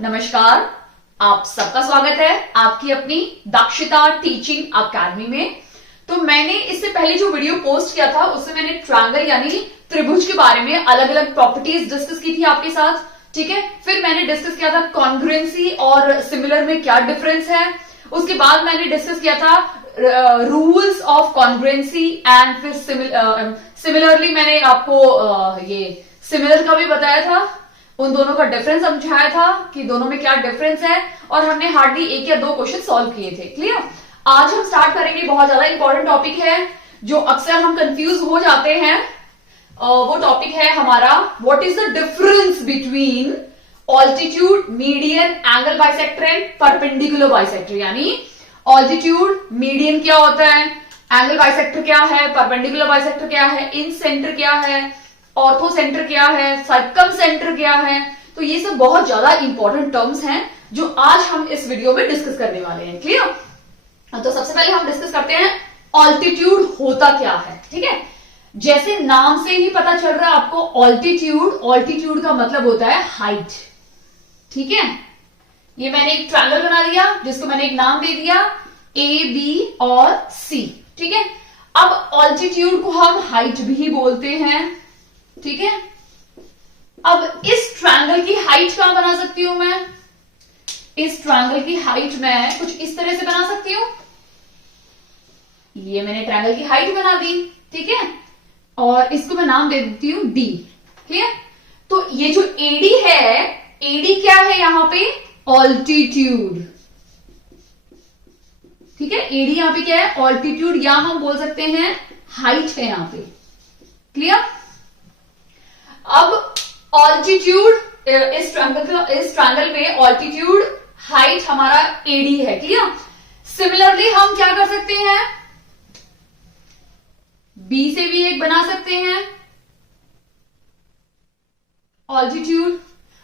नमस्कार। आप सबका स्वागत है आपकी अपनी दक्षता टीचिंग अकेडमी में। तो मैंने इससे पहले जो वीडियो पोस्ट किया था उसमें मैंने ट्रायंगल यानी त्रिभुज के बारे में अलग अलग प्रॉपर्टीज डिस्कस की थी आपके साथ, ठीक है। फिर मैंने डिस्कस किया था कॉन्ग्रुएंसी और सिमिलर में क्या डिफरेंस है। उसके बाद मैंने डिस्कस किया था रूल्स ऑफ कॉन्ग्रुएंसी एंड फिर सिमिलरली मैंने आपको ये सिमिलर का भी बताया था, उन दोनों का डिफरेंस समझाया था कि दोनों में क्या डिफरेंस है, और हमने हार्डली एक या दो क्वेश्चन सॉल्व किए थे। क्लियर। आज हम स्टार्ट करेंगे, बहुत ज्यादा इंपॉर्टेंट टॉपिक है जो अक्सर हम कंफ्यूज हो जाते हैं। वो टॉपिक है हमारा what is the difference between altitude, median, angle bisector and perpendicular bisector. यानी ऑल्टीट्यूड, मीडियन क्या होता है, एंगल बाइसेक्टर क्या है, परपेंडिकुलर बाइसेक्टर क्या है, इन सेंटर क्या है, ऑर्थो सेंटर क्या है, सर्कम सेंटर क्या है। तो ये सब बहुत ज्यादा इंपॉर्टेंट टर्म्स हैं जो आज हम इस वीडियो में डिस्कस करने वाले हैं। क्लियर। तो सबसे पहले हम डिस्कस करते हैं ऑल्टीट्यूड होता क्या है, ठीक है। जैसे नाम से ही पता चल रहा है आपको, ऑल्टीट्यूड, ऑल्टीट्यूड का मतलब होता है हाइट, ठीक है। ये मैंने एक ट्रायंगल बना दिया जिसको मैंने एक नाम दे दिया ए, बी और सी, ठीक है। अब ऑल्टीट्यूड को हम हाइट भी बोलते हैं, ठीक है। अब इस ट्रायंगल की हाइट कहां बना सकती हूं मैं, इस ट्रायंगल की हाइट मैं कुछ इस तरह से बना सकती हूं। ये मैंने ट्रायंगल की हाइट बना दी, ठीक है, और इसको मैं नाम दे देती हूं डी। क्लियर। तो ये जो एडी है, एडी क्या है यहां पे, ऑल्टीट्यूड, ठीक है। एडी यहां पे क्या है, ऑल्टीट्यूड, या हम बोल सकते हैं हाइट है यहां पे। क्लियर। अब ऑल्टीट्यूड इस ट्रायंगल में ऑल्टीट्यूड हाइट हमारा एडी है। क्लियर। सिमिलरली हम क्या कर सकते हैं, बी से भी एक बना सकते हैं ऑल्टीट्यूड,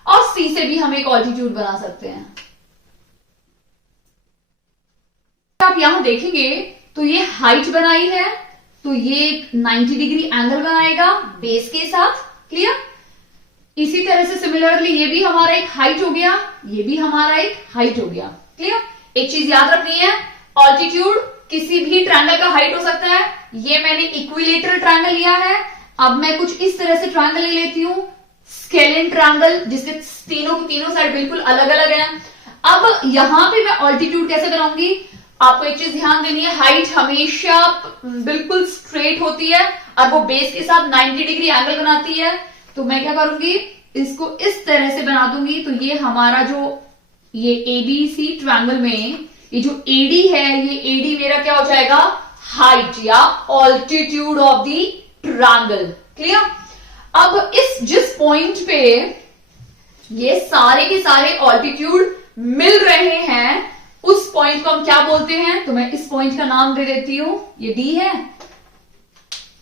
और सी से भी हम एक ऑल्टीट्यूड बना सकते हैं। आप यहां देखेंगे तो ये हाइट बनाई है, तो ये एक 90 डिग्री एंगल बनाएगा बेस के साथ। क्लियर। इसी तरह से सिमिलरली ये भी हमारा एक हाइट हो गया, ये भी हमारा एक हाइट हो गया। क्लियर। एक चीज याद रखनी है, ऑल्टीट्यूड किसी भी ट्रायंगल का हाइट हो सकता है। ये मैंने इक्विलेटरल ट्रायंगल लिया है। अब मैं कुछ इस तरह से ट्रायंगल ले लेती हूं, स्केलिन ट्रायंगल, जिसके तीनों की तीनों साइड बिल्कुल अलग अलग है। अब यहां पे मैं ऑल्टीट्यूड कैसे बनाऊंगी, आपको एक चीज ध्यान देनी है, हाइट हमेशा बिल्कुल स्ट्रेट होती है और वो बेस के साथ 90 डिग्री एंगल बनाती है। तो मैं क्या करूंगी, इसको इस तरह से बना दूंगी। तो ये हमारा जो ये एबीसी ट्रायंगल में ये जो एडी है, ये एडी मेरा क्या हो जाएगा, हाइट या altitude of the triangle. Clear. अब इस जिस पॉइंट पे ये सारे के सारे ऑल्टीट्यूड मिल रहे हैं, उस पॉइंट को हम क्या बोलते हैं, तो मैं इस पॉइंट का नाम दे देती हूं, ये डी है,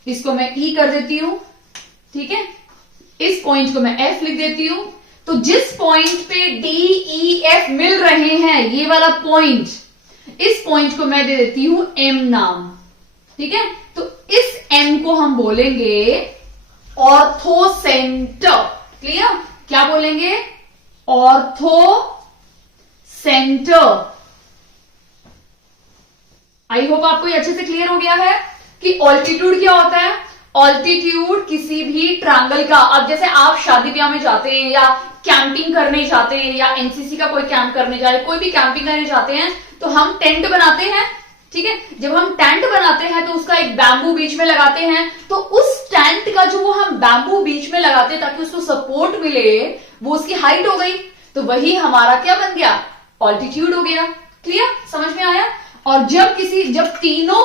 इसको मैं ई कर देती हूं, ठीक है। इस पॉइंट को मैं एफ लिख देती हूं। तो जिस पॉइंट पे डी ई एफ मिल रहे हैं, ये वाला पॉइंट, इस पॉइंट को मैं दे देती हूं एम नाम, ठीक है। तो इस एम को हम बोलेंगे ऑर्थो सेंटर। क्लियर। क्या बोलेंगे, ऑर्थो सेंटर। आई होप आपको ये अच्छे से क्लियर हो गया है कि ऑल्टीट्यूड क्या होता है। ऑल्टीट्यूड किसी भी ट्रायंगल का, अब जैसे आप शादी ब्याह में जाते हैं या कैंपिंग करने जाते हैं या एनसीसी का कोई कैंप करने जा रहे हैं, कोई भी कैंपिंग करने जाते हैं, तो हम टेंट बनाते हैं, ठीक है। जब हम टेंट बनाते हैं तो उसका एक बैम्बू बीच में लगाते हैं। तो उस टेंट का जो वो हम बैम्बू बीच में लगाते हैं ताकि उसको सपोर्ट मिले, वो उसकी हाइट हो गई। तो वही हमारा क्या बन गया, ऑल्टीट्यूड हो गया। क्लियर, समझ में आया। और जब तीनों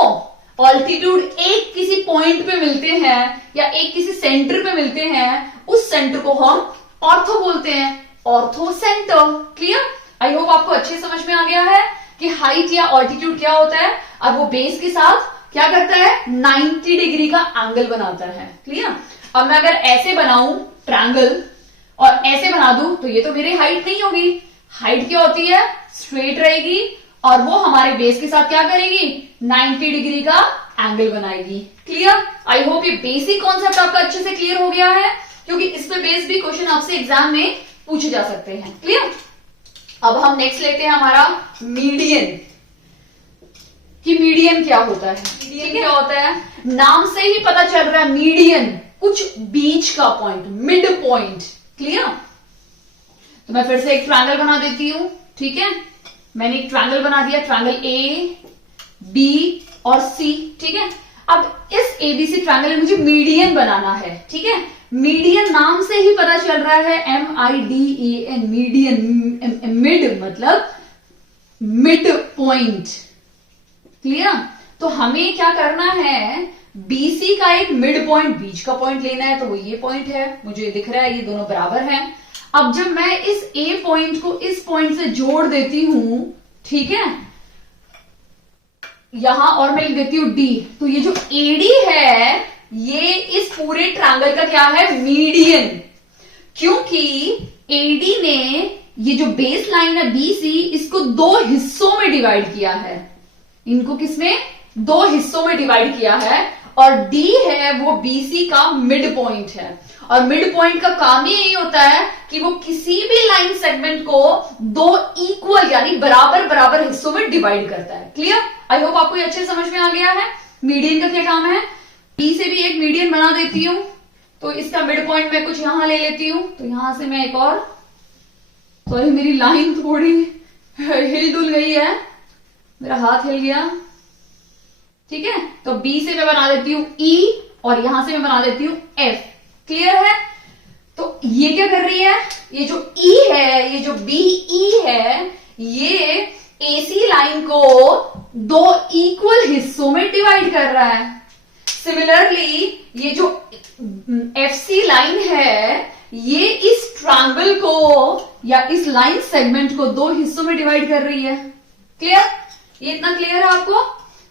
ऑल्टीट्यूड एक किसी पॉइंट पे मिलते हैं या एक किसी सेंटर पे मिलते हैं, उस सेंटर को हम ऑर्थो बोलते हैं, ortho centre. Clear. I hope आपको अच्छे समझ में आ गया है कि हाइट या ऑल्टीट्यूड क्या होता है, और वो बेस के साथ क्या करता है, 90 डिग्री का एंगल बनाता है। क्लियर। अब मैं अगर ऐसे बनाऊं ट्रायंगल और ऐसे बना दूं, तो ये तो मेरी हाइट नहीं होगी। हाइट क्या होती है, स्ट्रेट रहेगी, और वो हमारे बेस के साथ क्या करेगी, 90 डिग्री का एंगल बनाएगी। क्लियर। आई होप ये बेसिक कॉन्सेप्ट आपका अच्छे से क्लियर हो गया है, क्योंकि इस पे बेस भी क्वेश्चन आपसे एग्जाम में पूछे जा सकते हैं। क्लियर। अब हम नेक्स्ट लेते हैं हमारा मीडियन, कि मीडियन क्या होता है। मीडियन क्या होता है, नाम से ही पता चल रहा है, मीडियन कुछ बीच का पॉइंट, मिड पॉइंट। क्लियर? तो मैं फिर से एक ट्रायंगल बना देती हूं। ठीक है, मैंने एक ट्रायंगल बना दिया, ट्रायंगल ए बी और सी। ठीक है, अब इस एबीसी ट्रायंगल में मुझे मीडियन बनाना है। ठीक है, मीडियन नाम से ही पता चल रहा है, MIDEN, मीडियन, मिड मतलब मिड पॉइंट। क्लियर? तो हमें क्या करना है, बीसी का एक मिड पॉइंट, बीच का पॉइंट लेना है। तो वो ये पॉइंट है, मुझे दिख रहा है ये दोनों बराबर हैं। अब जब मैं इस ए पॉइंट को इस पॉइंट से जोड़ देती हूं, ठीक है, यहां और मैं लिख देती हूं डी, तो ये जो एडी है ये इस पूरे ट्रायंगल का क्या है, मीडियन। क्योंकि एडी ने ये जो बेस लाइन है बीसी, इसको दो हिस्सों में डिवाइड किया है। इनको किसने, दो हिस्सों में डिवाइड किया है, और डी है वो बीसी का मिड पॉइंट है। और मिड पॉइंट का काम ही यही होता है कि वो किसी भी लाइन सेगमेंट को दो इक्वल यानी बराबर बराबर हिस्सों में डिवाइड करता है। क्लियर? आई होप आपको ये अच्छे समझ में आ गया है। मीडियन का क्या काम है, बी से भी एक मीडियन बना देती हूं, तो इसका मिड पॉइंट मैं कुछ यहां ले लेती हूं, तो यहां से मैं एक और, सॉरी मेरी लाइन थोड़ी हिल डुल गई है, मेरा हाथ हिल गया। ठीक है, तो बी से मैं बना देती हूं ई, और यहां से मैं बना देती हूं एफ। क्लियर है? तो ये क्या कर रही है, ये जो ई है, ये जो बीई है, ये एसी लाइन को दो इक्वल हिस्सों में डिवाइड कर रहा है। सिमिलरली ये जो एफसी लाइन है, ये इस ट्रायंगल को या इस लाइन सेगमेंट को दो हिस्सों में डिवाइड कर रही है। क्लियर? ये इतना क्लियर है आपको?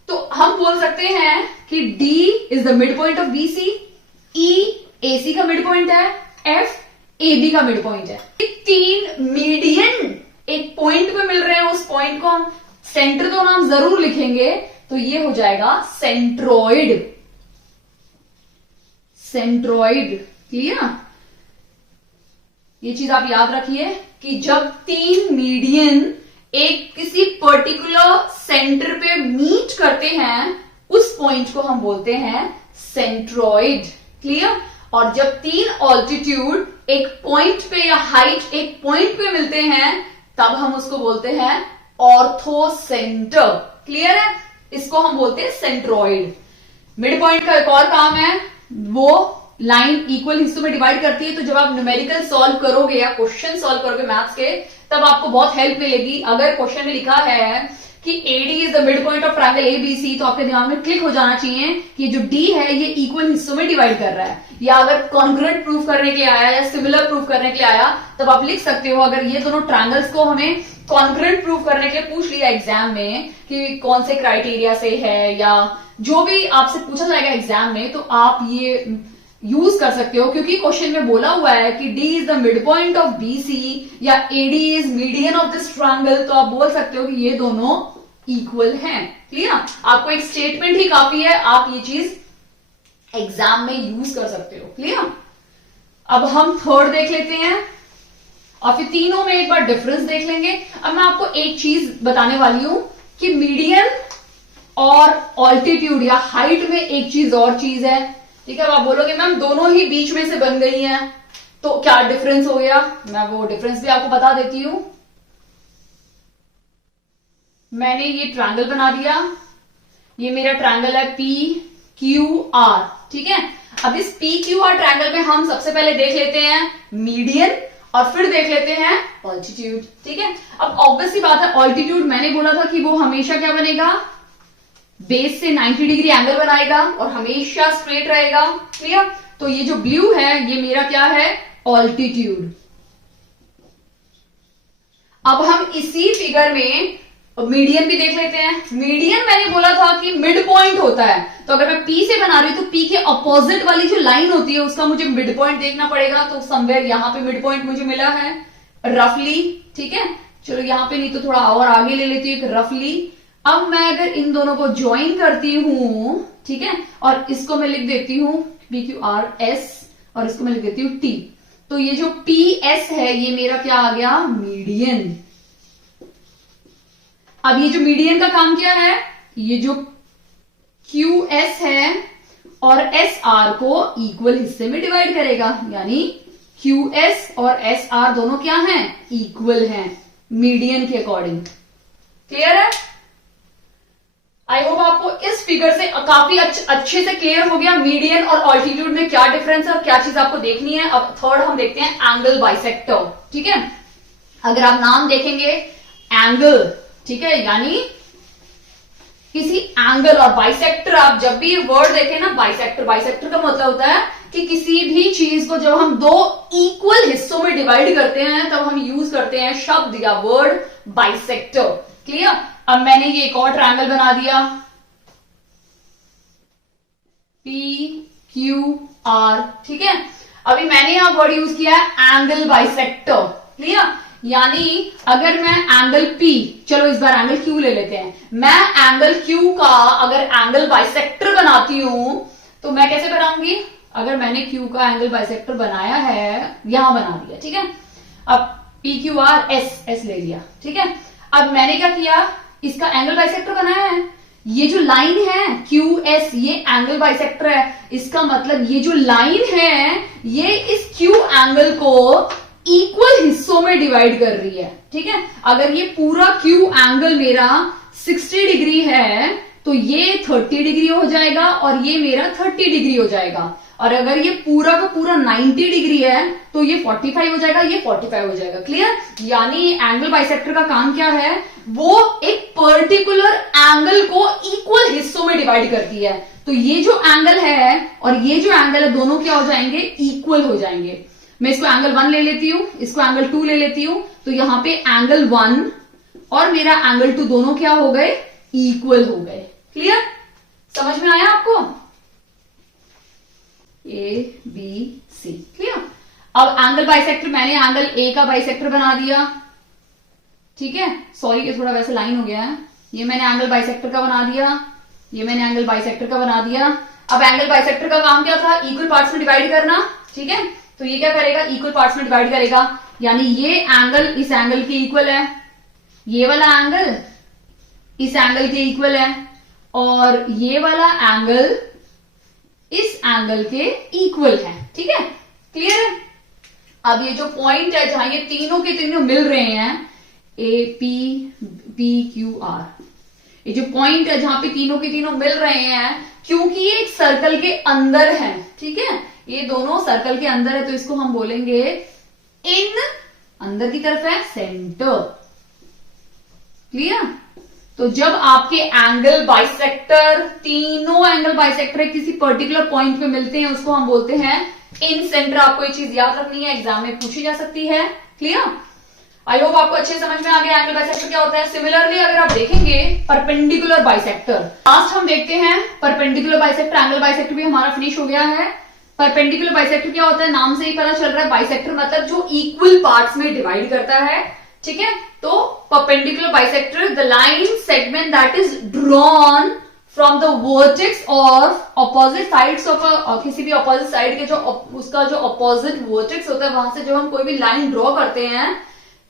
तो हम बोल सकते हैं कि D is the mid point of BC, E AC का मिड पॉइंट है, F AB का मिड पॉइंट है। तीन मीडियन एक पॉइंट पे मिल रहे हैं, उस पॉइंट को हम सेंटर तो नाम जरूर लिखेंगे, तो ये हो जाएगा सेंट्रोइड। सेंट्रोइड। क्लियर? ये चीज आप याद रखिए कि जब तीन मीडियन एक किसी पर्टिकुलर सेंटर पे मीट करते हैं, उस पॉइंट को हम बोलते हैं सेंट्रोइड। क्लियर? और जब तीन ऑल्टीट्यूड एक पॉइंट पे या हाइट एक पॉइंट पे मिलते हैं, तब हम उसको बोलते हैं ऑर्थोसेंटर। क्लियर है? इसको हम बोलते हैं सेंट्रोइड। मिड पॉइंट का एक और काम है, वो लाइन इक्वल हिस्सों में डिवाइड करती है। तो जब आप न्यूमेरिकल सॉल्व करोगे या क्वेश्चन सॉल्व करोगे मैथ्स के, तब आपको बहुत हेल्प मिलेगी। अगर क्वेश्चन में लिखा है कि AD is the mid point of triangle ABC, तो आपके दिमाग में क्लिक हो जाना चाहिए कि जो D है ये इक्वल हिस्सों में डिवाइड कर रहा है। या अगर कॉन्ग्रुएंट प्रूफ करने के लिए आया या सिमिलर प्रूफ करने के लिए आया, तब आप लिख सकते हो, अगर ये दोनों ट्रायंगल्स को हमें कॉन्ग्रुएंट प्रूफ करने के लिए पूछ लिया एग्जाम में कि कौन से क्राइटेरिया से है, या जो भी आपसे पूछा जाएगा एग्जाम में, तो आप ये यूज कर सकते हो। क्योंकि क्वेश्चन में बोला हुआ है कि D is the mid point of BC या AD is median of this triangle, तो आप बोल सकते हो कि ये दोनों इक्वल हैं। क्लियर? आपको एक स्टेटमेंट ही काफी है, आप ये चीज एग्जाम में यूज कर सकते हो। क्लियर? अब हम थर्ड देख लेते हैं, और फिर तीनों में एक बार डिफरेंस देख लेंगे। अब मैं आपको एक चीज बताने वाली हूं कि मीडियन और ऑल्टीट्यूड या हाइट में एक चीज और चीज है। ठीक है? अब आप बोलोगे मैम दोनों ही बीच में से बन गई हैं, तो क्या डिफरेंस हो गया? मैं वो डिफरेंस भी आपको बता देती हूं। मैंने ये ट्रायंगल बना दिया, ये मेरा ट्रायंगल है PQR। ठीक है? अब इस PQR ट्रायंगल में हम सबसे पहले देख लेते हैं मीडियन, और फिर देख लेते हैं ऑल्टीट्यूड। ठीक है? अब ऑब्वियस सी बात है, ऑल्टीट्यूड मैंने बोला था कि वो हमेशा क्या बनेगा, बेस से 90 डिग्री एंगल बनाएगा और हमेशा स्ट्रेट रहेगा। क्लियर? तो ये जो ब्लू है ये मेरा क्या है, ऑल्टीट्यूड। अब हम इसी फिगर में मीडियन भी देख लेते हैं। मीडियन मैंने बोला था कि मिड पॉइंट होता है, तो अगर मैं P से बना रही हूं तो P के अपोजिट वाली जो लाइन होती है उसका मुझे मिड पॉइंट देखना पड़ेगा। तो समवेयर यहां पे मिड पॉइंट मुझे मिला है रफली। ठीक है? चलो यहां पे नहीं तो थोड़ा और आगे ले लेती हूँ, रफली। अब मैं अगर इन दोनों को ज्वाइन करती हूं, ठीक है, और इसको मैं लिख देती हूं PQRS, और इसको मैं लिख देती हूं T, तो ये जो PS है ये मेरा क्या आ गया, मीडियन। अब ये जो मीडियन का काम क्या है, ये जो QS है और SR को इक्वल हिस्से में डिवाइड करेगा, यानी QS और SR दोनों क्या हैं, इक्वल हैं मीडियन के अकॉर्डिंग। क्लियर है? आई होप आपको इस फिगर से काफी अच्छे से क्लियर हो गया मीडियन और ऑल्टीट्यूड में क्या डिफरेंस है और क्या चीज आपको देखनी है। अब थर्ड हम देखते हैं एंगल बाइसेक्टर। ठीक है, अगर आप नाम देखेंगे एंगल, ठीक है, यानी किसी एंगल, और बाइसेक्टर आप जब भी वर्ड देखें ना, बाइसेक्टर, बाइसेक्टर का मतलब होता है कि किसी भी चीज को जब हम दो इक्वल हिस्सों में डिवाइड करते हैं तब हम यूज करते हैं शब्द या वर्ड बाइसेक्टर। क्लियर? अब मैंने ये एक और ट्रायंगल बना दिया PQR। ठीक है, अभी मैंने यहां वर्ड यूज किया है एंगल बाइसेक्टर। क्लियर? यानी अगर मैं एंगल P, चलो इस बार एंगल Q ले लेते हैं, मैं एंगल Q का अगर एंगल बाइसेक्टर बनाती हूं तो मैं कैसे बनाऊंगी? अगर मैंने Q का एंगल बाइसेक्टर बनाया है, यहां बना दिया, ठीक है, अब PQR S ले लिया। ठीक है, अब मैंने क्या किया, इसका एंगल बाइसेक्टर बनाया है। ये जो लाइन है QS, ये एंगल बाइसेक्टर है, इसका मतलब ये जो लाइन है ये इस Q एंगल को इक्वल हिस्सों में डिवाइड कर रही है। ठीक है, अगर ये पूरा Q एंगल मेरा 60 डिग्री है तो ये 30 डिग्री हो जाएगा और ये मेरा 30 डिग्री हो जाएगा, और अगर ये पूरा का पूरा 90 डिग्री है तो ये 45 हो जाएगा, ये 45 हो जाएगा। क्लियर? यानी एंगल बाइसेक्टर का काम क्या है, वो एक पर्टिकुलर एंगल को इक्वल हिस्सों में डिवाइड करती है। तो ये जो एंगल है और ये जो एंगल है दोनों क्या हो जाएंगे, इक्वल हो जाएंगे। मैं इसको एंगल 1 ले लेती हूं, इसको एंगल 2 ले लेती हूं, तो यहां पे एंगल 1 और मेरा एंगल 2 दोनों क्या हो गए, इक्वल हो गए। क्लियर? समझ में आया आपको? ABC। क्लियर? अब एंगल बाइसेक्टर, मैंने एंगल A का बाइसेक्टर बना दिया। ठीक है, सॉरी ये थोड़ा वैसे लाइन हो गया है, ये मैंने एंगल बाइसेक्टर का बना दिया, ये मैंने एंगल बाइसेक्टर का बना दिया। अब एंगल बाइसेक्टर का काम क्या था, इक्वल पार्ट्स में डिवाइड करना। ठीक है, तो ये क्या करेगा, इक्वल पार्ट्स में डिवाइड करेगा, यानी ये एंगल इस एंगल के इक्वल है, ये वाला एंगल इस एंगल के इक्वल है, और ये वाला एंगल इस एंगल के इक्वल है। ठीक है, क्लियर है? अब ये जो पॉइंट है जहां ये तीनों के तीनों मिल रहे हैं, APQR, ये जो पॉइंट है जहां पे तीनों के तीनों मिल रहे हैं, क्योंकि ये एक सर्कल के अंदर है। ठीक है, ये दोनों सर्कल के अंदर है तो इसको हम बोलेंगे इन, अंदर की तरफ है, सेंटर। क्लियर? तो जब आपके एंगल बाइसेक्टर, तीनों एंगल बाइसेक्टर किसी पर्टिकुलर पॉइंट पे मिलते हैं उसको हम बोलते हैं इन सेंटर। आपको ये चीज याद रखनी है, एग्जाम में पूछी जा सकती है। क्लियर? आई होप आपको अच्छे समझ में आ गया एंगल बाइसेक्टर क्या होता है। सिमिलरली अगर आप देखेंगे परपेंडिकुलर बाइसेक्टर, लास्ट हम देखते हैं परपेंडिकुलर बाइसेक्टर। एंगल बाइसेक्टर भी हमारा फिनिश हो गया है। परपेंडिकुलर बाइसेक्टर क्या होता है, नाम से ही पता चल रहा है, बाइसेक्टर मतलब जो इक्वल पार्ट्स में डिवाइड करता है। ठीक है, तो perpendicular bisector, the line segment that is drawn from the vertex of opposite sides of, किसी भी ऑपोजिट साइड के जो उसका जो ऑपोजिट वर्टेक्स होता है वहां से जब हम कोई भी लाइन ड्रॉ करते हैं,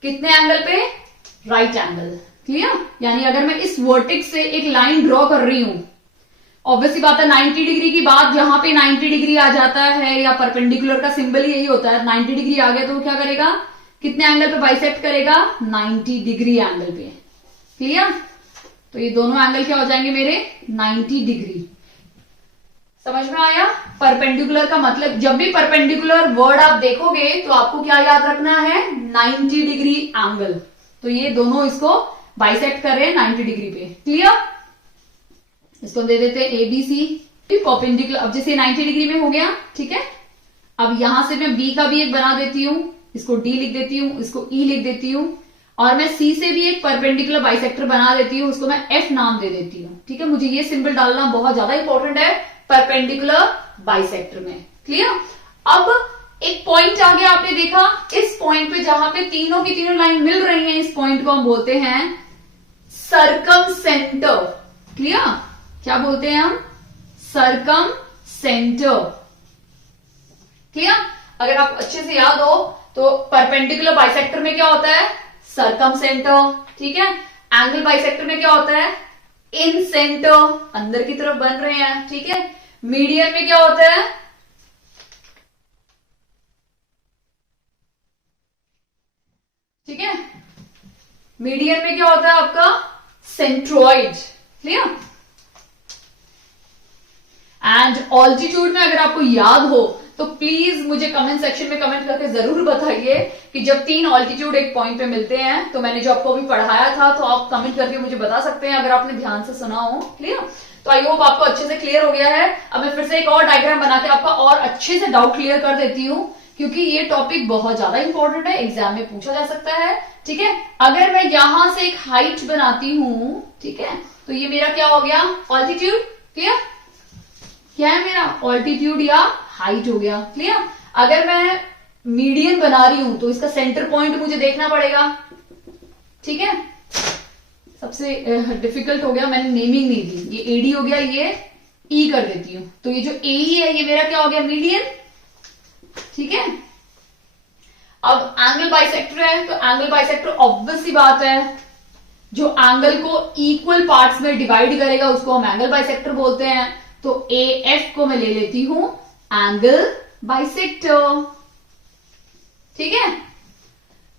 कितने एंगल पे, राइट एंगल। क्लियर? यानी अगर मैं इस वर्टेक्स से एक लाइन ड्रॉ कर रही हूं, ऑब्वियसली बात है 90 डिग्री की बात, जहां पे 90 डिग्री आ जाता है या परपेंडिकुलर का सिंबल यही होता है, 90 डिग्री आ गया तो वो क्या करेगा, कितने एंगल पे बाइसेक्ट करेगा, 90 डिग्री एंगल पे। क्लियर? तो ये दोनों एंगल क्या हो जाएंगे मेरे, 90 डिग्री। समझ में आया? परपेंडिकुलर का मतलब, जब भी परपेंडिकुलर वर्ड आप देखोगे तो आपको क्या याद रखना है, 90 डिग्री एंगल। तो ये दोनों इसको बाइसेक्ट कर रहे हैं 90 डिग्री पे। क्लियर? इसको दे देते हैं ABC परपेंडिकुलर। अब जैसे 90 डिग्री में हो गया, ठीक है, अब यहां से मैं B का भी एक बना देती हूं, इसको D लिख देती हूं, इसको E लिख देती हूं, और मैं C से भी एक परपेंडिकुलर बाइसेक्टर बना देती हूं, उसको मैं F नाम दे देती हूं। ठीक है, मुझे ये सिंबल डालना बहुत ज्यादा इंपॉर्टेंट है परपेंडिकुलर बाइसेक्टर में। क्लियर? अब एक पॉइंट आ गया, आपने देखा, इस पॉइंट पे जहां पे तीनों की तीनों लाइन मिल रही हैं, इस पॉइंट को हम बोलते हैं सर्कम सेंटर। क्लियर? क्या बोलते हैं हम, सर्कम सेंटर। क्लियर? अगर आप अच्छे से याद हो तो परपेंडिकुलर बाइसेक्टर में क्या होता है, सर्कम सेंटर। ठीक है, एंगल बाइसेक्टर में क्या होता है, इन सेंटर, अंदर की तरफ बन रहे हैं, ठीक है। मीडियन में क्या होता है, ठीक है, मीडियन में क्या होता है आपका, सेंट्रोइड, क्लियर। एंड ऑल्टीट्यूड में अगर आपको याद हो तो प्लीज मुझे कमेंट सेक्शन में कमेंट करके जरूर बताइए कि जब 3 ऑल्टीट्यूड एक पॉइंट पे मिलते हैं, तो मैंने जो आपको अभी पढ़ाया था, तो आप कमेंट करके मुझे बता सकते हैं अगर आपने ध्यान से सुना हो, क्लियर। तो आई होप आपको अच्छे से क्लियर हो गया है। अब मैं फिर से एक और डायग्राम बना के आपका और अच्छे से डाउट क्लियर कर देती हूँ, क्योंकि ये टॉपिक बहुत ज्यादा इंपॉर्टेंट है, एग्जाम में पूछा जा सकता है, ठीक है। अगर मैं यहां से एक हाइट बनाती हूं, ठीक है, तो ये मेरा क्या हो गया, ऑल्टीट्यूड, क्लियर। क्या है मेरा, ऑल्टीट्यूड या हाइट हो गया, क्लियर। अगर मैं मीडियन बना रही हूं तो इसका सेंटर पॉइंट मुझे देखना पड़ेगा, ठीक है। सबसे डिफिकल्ट हो गया, मैंने नेमिंग नहीं दी, ये एडी हो गया, ये ई कर देती हूं, तो ये जो एई है ये मेरा क्या हो गया, मीडियन, ठीक है। अब एंगल बाइसेक्टर है, तो एंगल बाइसेक्टर ऑब्वियस सी बात है, जो एंगल को इक्वल पार्ट्स में डिवाइड करेगा उसको हम एंगल बाइसेक्टर बोलते हैं। तो ए एफ को मैं ले लेती हूं एंगल बाइसेक्टर, ठीक है।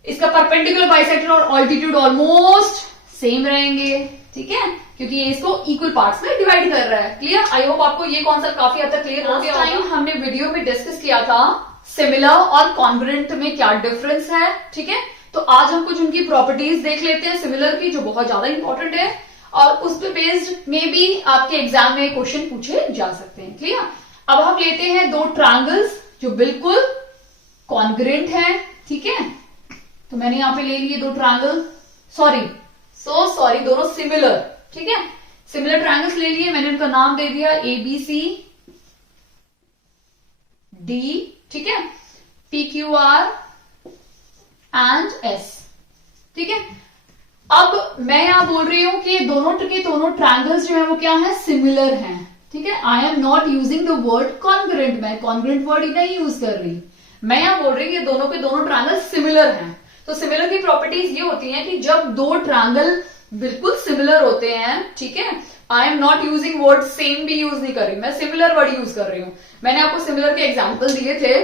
इसका परपेंडिकुलर बाइसेक्टर और ऑल्टीट्यूड ऑलमोस्ट सेम रहेंगे, ठीक है, क्योंकि ये इसको इक्वल पार्ट्स में डिवाइड कर रहा है, क्लियर। आई होप आपको ये कॉन्सेप्ट काफी हद तक क्लियर हो गया होगा। टाइम हमने वीडियो में डिस्कस किया था सिमिलर और कॉन्ग्रुएंट में क्या डिफरेंस है, ठीक है। तो आज हम कुछ उनकी प्रॉपर्टीज देख लेते हैं सिमिलर की, जो बहुत ज्यादा इंपॉर्टेंट है, और उस पे बेस्ड में भी आपके एग्जाम में क्वेश्चन पूछे जा सकते हैं, क्लियर। अब हम लेते हैं 2 ट्रायंगल्स जो बिल्कुल कॉन्ग्रुएंट है, ठीक है। तो मैंने यहां पे ले लिए 2 ट्रायंगल, सॉरी दोनों सिमिलर, ठीक है, सिमिलर ट्रायंगल्स ले लिए, मैंने उनका नाम दे दिया ABC D, ठीक है, PQR एंड S, ठीक है। अब मैं यहां बोल रही हूं कि दोनों के दोनों ट्रायंगल्स जो है वो क्या है, सिमिलर हैं, ठीक है। I am not using the word congruent, मैं कॉन्ग्रुएंट वर्ड ही नहीं यूज कर रही, मैं यहां बोल रही हूं कि दोनों के दोनों ट्रायंगल सिमिलर हैं। तो सिमिलर की प्रॉपर्टीज ये होती हैं कि जब 2 ट्रायंगल बिल्कुल सिमिलर होते हैं, ठीक है, I am not using word same भी यूज नहीं कर रही, मैं सिमिलर वर्ड यूज कर रही हूं। मैंने आपको सिमिलर के एग्जाम्पल दिए थे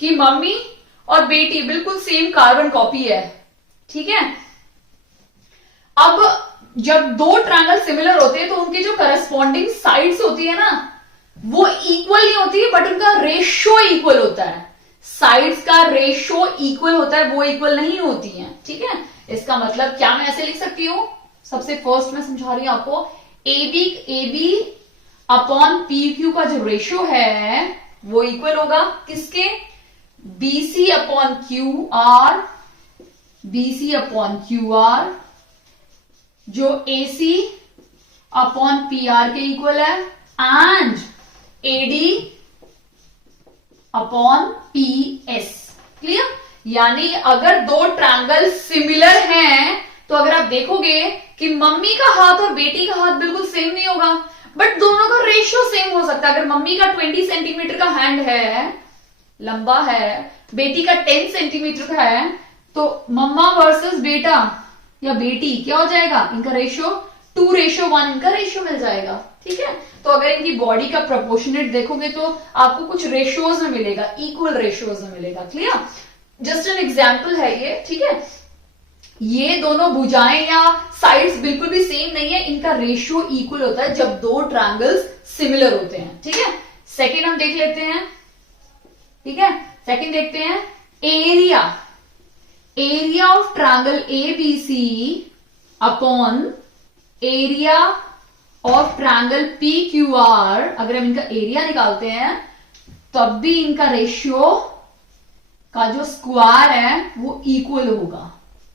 कि मम्मी और बेटी बिल्कुल सेम कार्बन कॉपी है, ठीक है। अब जब 2 ट्रायंगल सिमिलर होते हैं तो उनकी जो करस्पॉन्डिंग साइड्स होती है ना, वो इक्वल नहीं होती है, बट उनका रेशियो इक्वल होता है। साइड्स का रेशियो इक्वल होता है, वो इक्वल नहीं होती हैं, ठीक है। इसका मतलब क्या, मैं ऐसे लिख सकती हूं, सबसे फर्स्ट मैं समझा रही हूं आपको, AB अपॉन PQ का जो रेशियो है वो इक्वल होगा किसके, BC upon QR, BC upon QR, जो AC अपॉन PR के इक्वल है, and AD upon PS, clear. यानी अगर 2 ट्रायंगल सिमिलर हैं, तो अगर आप देखोगे कि मम्मी का हाथ और बेटी का हाथ बिल्कुल सेम नहीं होगा, बट दोनों का रेशियो सेम हो सकता है। अगर मम्मी का 20 सेंटीमीटर का हैंड है, लंबा है, बेटी का 10 सेंटीमीटर का है, तो मम्मा वर्सेस बेटा या बेटी क्या हो जाएगा, इनका रेशियो 2:1 इनका रेशियो मिल जाएगा, ठीक है। तो अगर इनकी बॉडी का प्रोपोर्शनेट देखोगे तो आपको कुछ रेशियोज में मिलेगा, इक्वल रेशियोज में मिलेगा, क्लियर। जस्ट एन एग्जाम्पल है ये, ठीक है। ये दोनों भुजाएं या साइड्स बिल्कुल भी सेम नहीं है, इनका रेशियो इक्वल होता है जब 2 ट्रायंगल्स सिमिलर होते हैं, ठीक है। सेकेंड हम देख लेते हैं, ठीक है, सेकेंड देखते हैं area of triangle ABC upon area of triangle PQR। अगर हम इनका एरिया निकालते हैं तब भी इनका रेशियो का जो स्क्वायर है वो इक्वल होगा,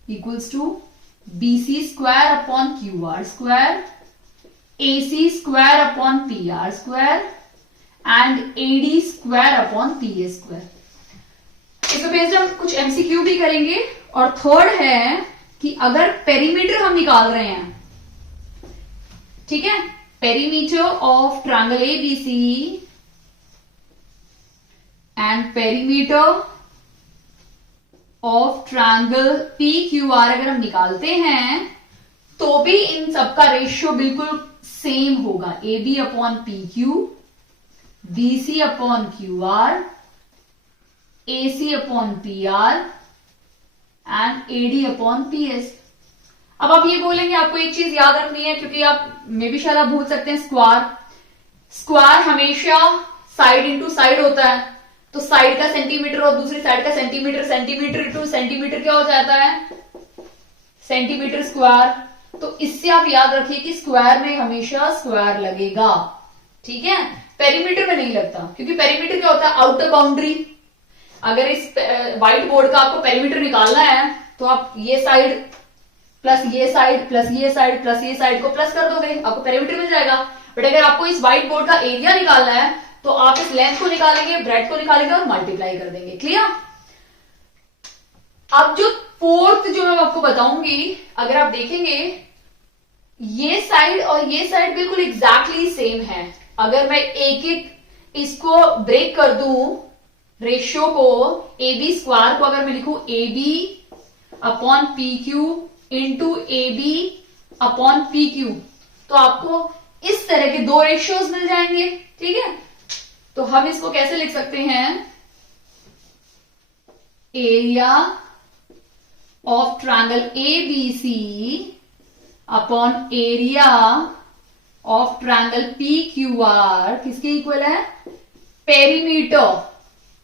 equals to BC square upon QR square, AC square upon PR square and AD square upon PA square. इस बेस्ड हम कुछ MCQ भी करेंगे। और थर्ड है कि अगर पेरीमीटर हम निकाल रहे हैं, ठीक है, perimeter of triangle ABC and perimeter of triangle PQR अगर हम निकालते हैं तो भी इन सबका रेशियो बिल्कुल सेम होगा, A B upon P Q, B C upon Q R, A C upon P R and A D upon P S. अब आप ये बोलेंगे आपको एक चीज याद रखनी है, क्योंकि आप मे भी शायद आप भूल सकते हैं, स्क्वायर हमेशा साइड इंटू साइड होता है, तो साइड का सेंटीमीटर और दूसरी साइड का सेंटीमीटर, सेंटीमीटर टू सेंटीमीटर क्या हो जाता है, सेंटीमीटर स्क्वायर। तो इससे आप याद रखिए कि स्क्वायर में हमेशा स्क्वायर लगेगा, ठीक है, पेरीमीटर में नहीं लगता, क्योंकि पेरीमीटर क्या होता है, आउटर बाउंड्री। अगर इस व्हाइट बोर्ड का आपको पेरीमीटर निकालना है तो आप ये साइड प्लस ये साइड प्लस ये साइड प्लस ये साइड को प्लस कर दोगे, आपको पेरीमीटर मिल जाएगा। बट अगर आपको इस व्हाइट बोर्ड का एरिया निकालना है तो आप इस लेंथ को निकालेंगे, ब्रेड को निकालेंगे और मल्टीप्लाई कर देंगे। क्लियर? अब जो फोर्थ जो मैं आपको बताऊंगी, अगर आप देखेंगे ये साइड और ये साइड बिल्कुल एग्जैक्टली सेम है। अगर मैं एक एक इसको ब्रेक कर दूं, रेशियो को, ए बी स्क्वायर को अगर मैं लिखूं A B upon P Q into A B upon P Q, तो आपको इस तरह के दो रेशियोज मिल जाएंगे, ठीक है। तो हम इसको कैसे लिख सकते हैं, area of triangle A B C upon area of triangle P Q R किसके इक्वल है, perimeter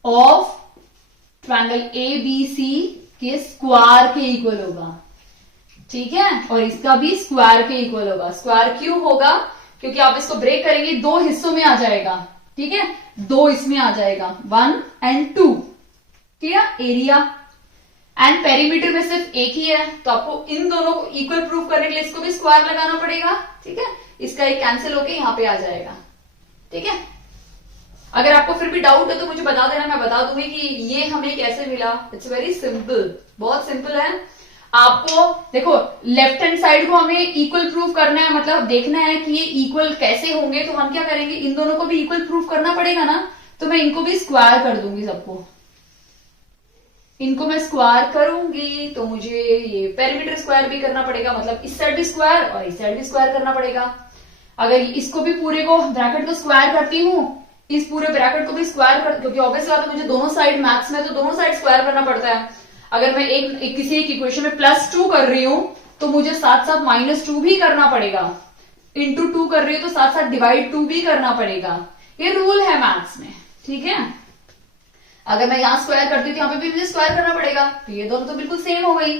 of triangle A B C के स्क्वायर के इक्वल होगा, ठीक है। और इसका भी स्क्वायर के इक्वल होगा। स्क्वायर क्यों होगा, क्योंकि आप इसको ब्रेक करेंगे, दो हिस्सों में आ जाएगा, ठीक है, दो इसमें आ जाएगा, 1 and 2, clear. Area and perimeter में सिर्फ एक ही है, तो आपको इन दोनों को इक्वल प्रूव करने के लिए इसको भी स्क्वायर लगाना पड़ेगा, ठीक है। इसका एक कैंसिल होके यहां पे आ जाएगा, ठीक है। अगर आपको फिर भी डाउट है तो मुझे बता देना, मैं बता दूंगी कि ये हमें कैसे मिला। इट्स वेरी सिंपल, बहुत सिंपल है। आपको देखो लेफ्ट हैंड साइड को हमें इक्वल प्रूफ करना है, मतलब देखना है कि ये इक्वल कैसे होंगे, तो हम क्या करेंगे, इन दोनों को भी इक्वल प्रूफ करना पड़ेगा ना, तो मैं इनको भी स्क्वायर कर दूंगी, सबको इनको मैं स्क्वायर करूंगी, तो मुझे ये पेरीमीटर स्क्वायर भी करना पड़ेगा, मतलब इस साइड भी स्क्वायर और इस साइड भी स्क्वायर करना पड़ेगा। अगर इसको भी पूरे को ब्रैकेट को स्क्वायर करती हूँ, इस पूरे ब्रैकेट को भी स्क्वायर कर, क्योंकि ऑब्वियसली बात है मुझे दोनों साइड मैथ्स में तो दोनों साइड स्क्वायर करना पड़ता है। अगर मैं किसी एक इक्वेशन में +2 कर रही हूं तो मुझे साथ साथ -2 भी करना पड़ेगा, इंटू 2 कर रही हूं तो साथ साथ डिवाइड 2 भी करना पड़ेगा। ये रूल है मैथ्स में, ठीक है। अगर मैं यहां स्क्वायर करती हूँ तो यहां पे भी मुझे स्क्वायर करना पड़ेगा, तो ये दोनों तो बिल्कुल सेम हो गई,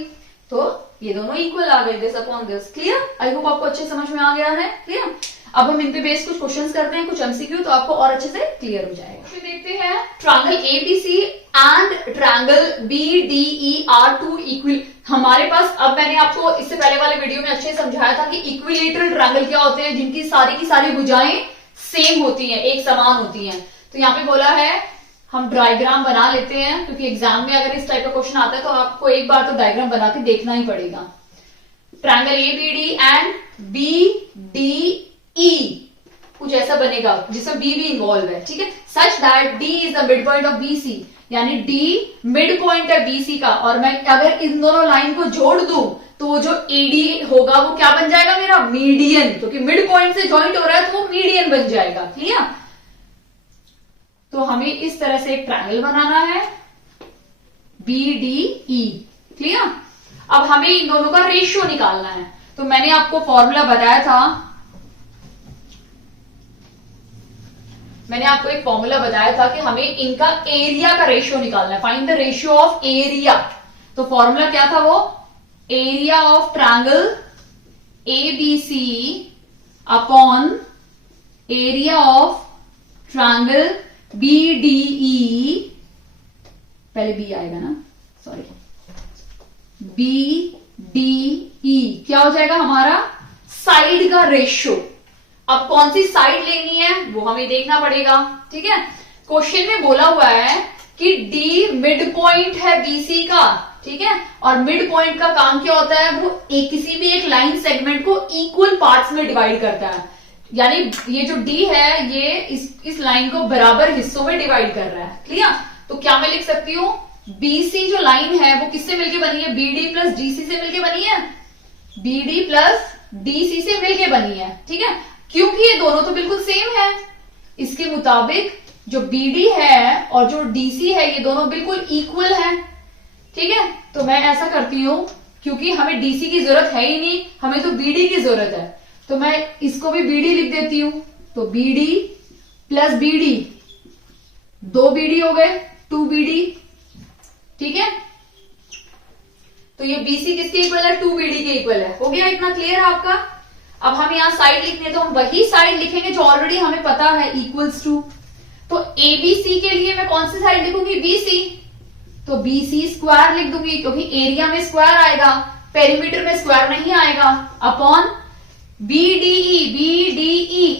तो ये दोनों इक्वल आ गए, this upon this. Clear? I hope आपको अच्छे समझ में आ गया है। क्लियर? अब हम इन पे बेस कुछ क्वेश्चंस करते हैं, कुछ एमसीक्यू, तो आपको और अच्छे से क्लियर हो जाएगा। फिर देखते हैं triangle ABC and triangle BDE are to equal. हमारे पास, अब मैंने आपको इससे पहले वाले वीडियो में अच्छे से समझाया था कि इक्विलेटरल ट्रायंगल क्या होते हैं, जिनकी सारी की सारी भुजाएं सेम होती हैं, एक समान होती हैं। तो यहाँ पे बोला है हम डायग्राम बना लेते हैं, क्योंकि एग्जाम में अगर इस टाइप का क्वेश्चन आता है तो आपको एक बार तो डायग्राम बना के देखना ही पड़ेगा। ट्रायंगल एबीडी एंड बीडीई कुछ ऐसा बनेगा जिसमें बी भी इन्वॉल्व है, ठीक है। Such that D is the mid point of BC, यानी डी मिड पॉइंट है बीसी का, और मैं अगर इन दोनों लाइन को जोड़ दूं तो वो जो एडी होगा वो क्या बन जाएगा, मेरा मीडियन, क्योंकि मिड पॉइंट से ज्वाइंट हो रहा है तो वो मीडियन बन जाएगा। क्लियर? तो हमें इस तरह से एक ट्रायंगल बनाना है बीडीई। क्लियर? अब हमें इन दोनों का रेशियो निकालना है, तो मैंने आपको फॉर्मूला बताया था, मैंने आपको एक फॉर्मूला बताया था कि हमें इनका एरिया का रेशियो निकालना है, find the ratio of area. तो फॉर्मूला क्या था वो, area of triangle ABC upon area of triangle BDE, पहले बी आएगा ना, सॉरी, बीडीई क्या हो जाएगा हमारा, साइड का रेशियो। अब कौन सी साइड लेनी है वो हमें देखना पड़ेगा, ठीक है। क्वेश्चन में बोला हुआ है कि डी मिड पॉइंट है बीसी का, ठीक है, और मिड पॉइंट का काम क्या होता है, वो किसी भी एक लाइन सेगमेंट को इक्वल पार्ट्स में डिवाइड करता है, यानी ये जो डी है ये इस लाइन को बराबर हिस्सों में डिवाइड कर रहा है। क्लियर? तो क्या मैं लिख सकती हूँ, बीसी जो लाइन है वो किससे मिलके बनी है, बीडी प्लस डीसी से मिलके बनी है, BD प्लस DC से मिलके बनी है, ठीक है, क्योंकि ये दोनों तो बिल्कुल सेम है। इसके मुताबिक जो BD है और जो DC है ये दोनों बिल्कुल इक्वल है, ठीक है। तो मैं ऐसा करती हूं, क्योंकि हमें DC की जरूरत है ही नहीं, हमें तो BD की जरूरत है, तो मैं इसको भी BD लिख देती हूं। तो BD प्लस BD, 2 BD हो गए, 2 BD, ठीक है। तो ये BC किसके इक्वल है, 2 BD के इक्वल है। हो गया इतना क्लियर है आपका। अब हम यहां साइड लिखने हैं तो हम वही साइड लिखेंगे जो ऑलरेडी हमें पता है, इक्वल्स टू। तो ABC के लिए मैं कौन सी साइड लिखूंगी, BC, तो BC स्क्वायर लिख दूंगी, क्योंकि एरिया में स्क्वायर आएगा, पेरीमीटर में स्क्वायर नहीं आएगा, अपॉन BDE,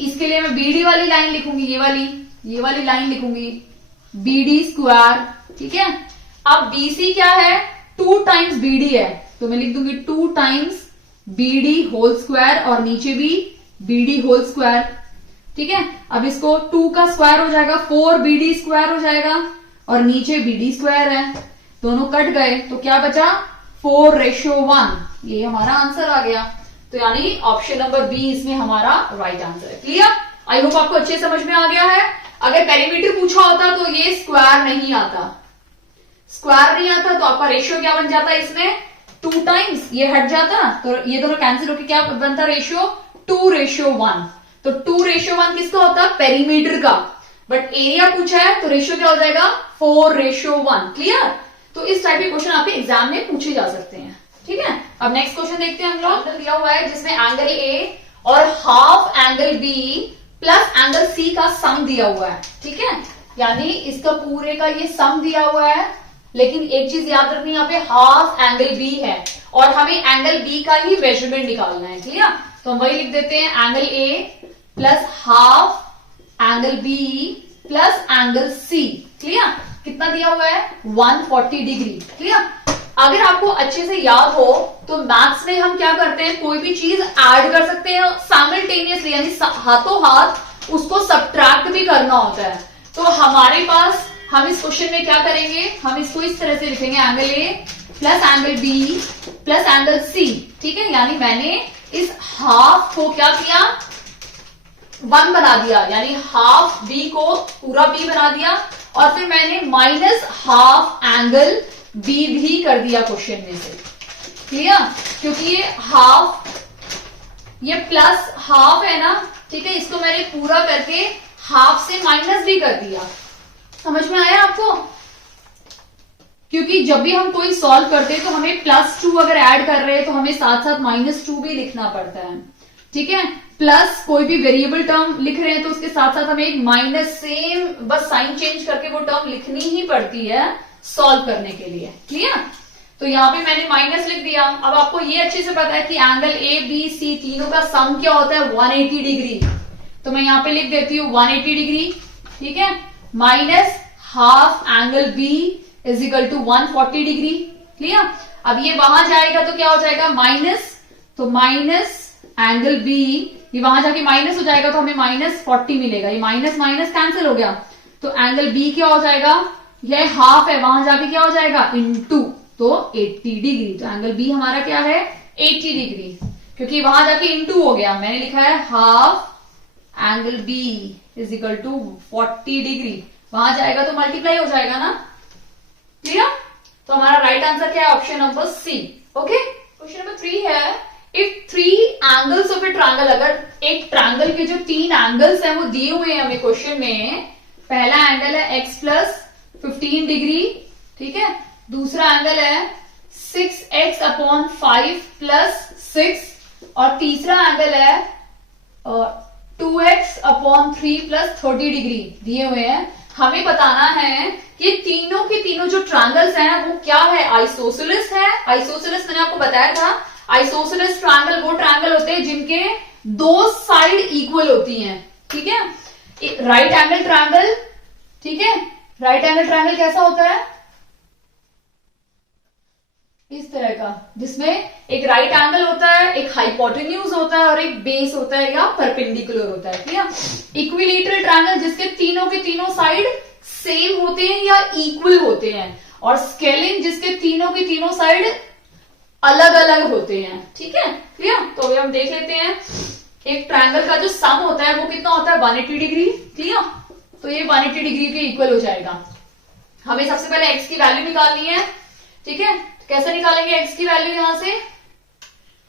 इसके लिए मैं BD वाली लाइन लिखूंगी, ये वाली लाइन लिखूंगी, BD स्क्वायर, ठीक है। अब BC क्या है, 2 टाइम्स BD है, तो मैं लिख दूंगी 2 टाइम्स BD होल स्क्वायर, और नीचे भी BD होल स्क्वायर, ठीक है। अब इसको 2 का स्क्वायर हो जाएगा, 4 BD स्क्वायर हो जाएगा, और नीचे BD स्क्वायर है, दोनों कट गए, तो क्या बचा, 4:1, ये हमारा आंसर आ गया। तो यानी ऑप्शन नंबर बी इसमें हमारा राइट आंसर है। क्लियर, आई होप आपको अच्छे समझ में आ गया है। अगर पेरीमीटर पूछा होता तो ये स्क्वायर नहीं आता, तो आपका रेशियो क्या बन जाता है इसमें, 2 टाइम्स, ये हट जाता, तो ये दोनों कैंसिल होकर क्या बनता रेशियो, 2:1। तो 2:1 किसका होता है, पेरीमीटर का, बट एरिया पूछा है तो रेशियो क्या हो जाएगा, 4:1। क्लियर, तो इस टाइप के क्वेश्चन आपके एग्जाम में पूछे जा सकते हैं, ठीक है। अब नेक्स्ट क्वेश्चन देखते हैं हम लोग। दिया हुआ है जिसमें एंगल ए और half angle B plus angle C का सम दिया हुआ है, ठीक है। यानी इसका पूरे का ये सम दिया हुआ है, लेकिन एक चीज याद रखनी, यहाँ पे हाफ एंगल बी है और हमें एंगल बी का ही मेजरमेंट निकालना है, क्लियर। तो हम वही लिख देते हैं, angle A plus half angle B plus angle C, clear. कितना दिया हुआ है, 140 डिग्री, क्लियर। अगर आपको अच्छे से याद हो तो मैथ्स में हम क्या करते हैं, कोई भी चीज ऐड कर सकते हैं साइमल्टेनियसली, यानी हाथों हाथ उसको सब्ट्रैक्ट भी करना होता है। तो हमारे पास हम इस क्वेश्चन में क्या करेंगे, हम इसको इस तरह से लिखेंगे, angle A plus angle B plus angle C, ठीक है। यानी मैंने इस हाफ को क्या किया, 1 बना दिया, यानी हाफ बी को पूरा बी बना दिया, और फिर मैंने माइनस हाफ एंगल बी भी कर दिया क्वेश्चन में से, क्लियर। क्योंकि ये हाफ, ये प्लस हाफ है ना, ठीक है, इसको मैंने पूरा करके हाफ से माइनस भी कर दिया। समझ में आया आपको, क्योंकि जब भी हम कोई सॉल्व करते हैं तो हमें +2 अगर ऐड कर रहे हैं तो हमें साथ साथ -2 भी लिखना पड़ता है, ठीक है। प्लस कोई भी वेरिएबल टर्म लिख रहे हैं तो उसके साथ साथ हमें एक माइनस, सेम बस साइन चेंज करके वो टर्म लिखनी ही पड़ती है सॉल्व करने के लिए, क्लियर। तो यहाँ पे मैंने माइनस लिख दिया। अब आपको ये अच्छे से पता है कि एंगल ए बी सी तीनों का सम क्या होता है, 180 डिग्री। तो मैं यहाँ पे लिख देती हूँ 180 डिग्री, ठीक है, minus half angle B is equal to 140 degree, clear. अब ये वहां जाएगा तो क्या हो जाएगा, माइनस, तो माइनस एंगल बी, ये वहां जाके माइनस हो जाएगा तो हमें -40 मिलेगा, ये माइनस माइनस कैंसिल हो गया, तो एंगल बी क्या हो जाएगा, यह हाफ है, वहां जाके क्या हो जाएगा, इनटू, तो 80 डिग्री। तो एंगल बी हमारा क्या है, 80 डिग्री, क्योंकि वहां जाके इनटू हो गया। मैंने लिखा है half angle B is equal to 40 degree, वहां जाएगा तो मल्टीप्लाई हो जाएगा ना, क्लियर। तो हमारा राइट आंसर क्या है, option number C, okay. Question number 3 है, if 3 angles of a triangle, अगर एक ट्रायंगल के जो 3 एंगल्स हैं वो दिए हुए हैं हमें क्वेश्चन में। पहला एंगल है x प्लस 15 डिग्री, ठीक है, दूसरा एंगल है 6x अपॉन 5 प्लस 6, और तीसरा एंगल है 2x अपॉन 3 प्लस 30 डिग्री दिए हुए हैं। हमें बताना है कि तीनों के तीनों जो ट्रायंगल्स हैं वो क्या है, आइसोसेलेस है। आइसोसेलेस मैंने आपको बताया था, आइसोसेलेस ट्रायंगल वो ट्रायंगल होते हैं जिनके 2 साइड इक्वल होती हैं, ठीक है। राइट एंगल ट्रायंगल, ठीक है, राइट एंगल ट्रायंगल कैसा होता है, इस तरह का, जिसमें एक राइट एंगल होता है, एक हाइपोटेन्यूज होता है और एक बेस होता है या परपेंडिकुलर होता है, ठीक है। इक्विलैटरल ट्रायंगल जिसके तीनों के तीनों साइड सेम होते हैं या इक्वल होते हैं, और स्केलिन जिसके तीनों की तीनों साइड अलग अलग होते हैं, ठीक है, क्लियर। तो अभी हम देख लेते हैं, एक ट्रायंगल का जो सम होता है वो कितना होता है 180 डिग्री, क्लियर। तो ये 180 डिग्री के इक्वल हो जाएगा। हमें सबसे पहले एक्स की वैल्यू निकालनी है, ठीक है। कैसे निकालेंगे एक्स की वैल्यू? यहां से